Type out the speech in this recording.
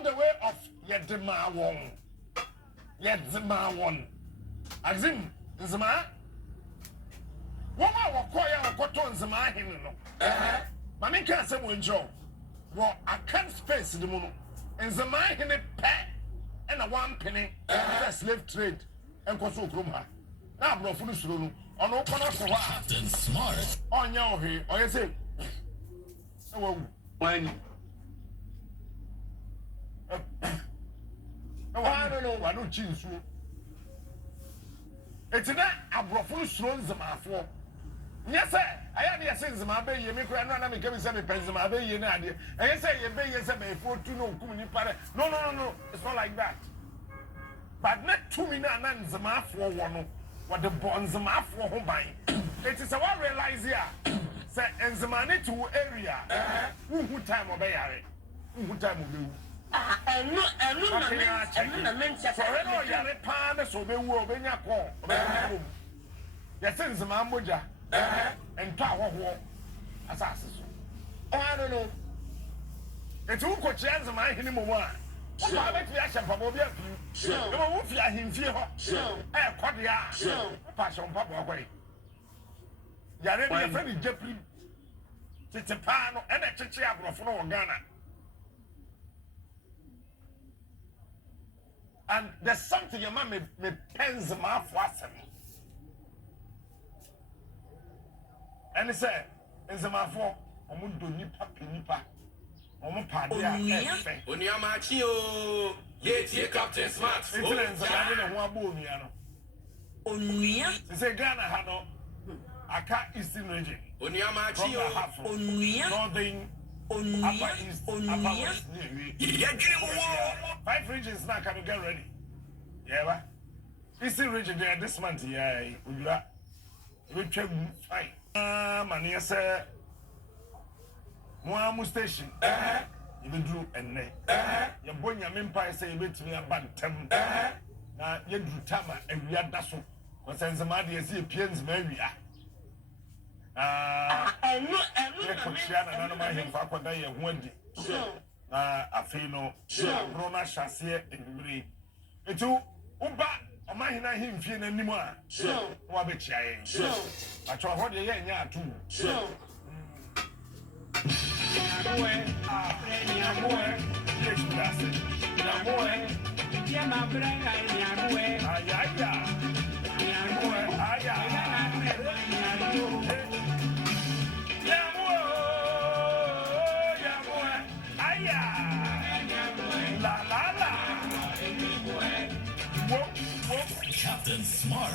gone the way of Yedema Wong. Yedema Wong. Azim, Nzema. Woma wakoya wakoto Nzemahene no. Mami ka se mo njo. Wo akan space de mu no. Nzemahene pe na one penny slave trade enkoso okrom ha. Na abrofo no suro no. Ono kono so ha. Smart. Onya ohe, oyese. Ewo. When I don't know. I don't change you. It's not a broful slow Nzemafo. Yes, sir. I am here since my baby, you make a run and become some pens in my baby. And I say, you pay yourself for to know Kumini. No. It's not like that. But not 2 minutes and Nzemafo one. What the bonds Nzemafo home buying. It is a one realize here. Say, Nzemahene to area. Who time of Bayari? Who time of you? I'm not So I know you're a pan, so they will be your call. Yes, Nzema Moja and Tower War assassins. I don't know. It's who could chance of my anymore. So I bet we are some probably a few. No, if you are him, fear her. Eh, Quadia, pass on Papa away. You're a very jeopardy. It's a pan and a chichiabro from Ghana. And there's something your mom may pens my for and he said, Nzema omundo nipa penipa. Omo padia efe. Onua Maakye o. Ye tie Captain Smart. Nzemahene ho abo onua no. Onua. Say Ghana ha no. Aka Eastern region. Onua Maakye o. Onua. Northern. Onua. Upper East. Upper West. 5 regions now can get ready. Yeah, Eastern region there this month. Yeah, we check fine. Man, yes, sir. Moamu station. You will do and ne. Your boy, your empire say, wait to me about 10. Now, you do tama and we are dasso. Because Nzemahene is a pian's maybe. I'm not a man him for what I am one day. I feel no. Rona Chassia and Brie. It's all Uba. I might not him feel anymore. What a child. I try what you are too. Captain Smart.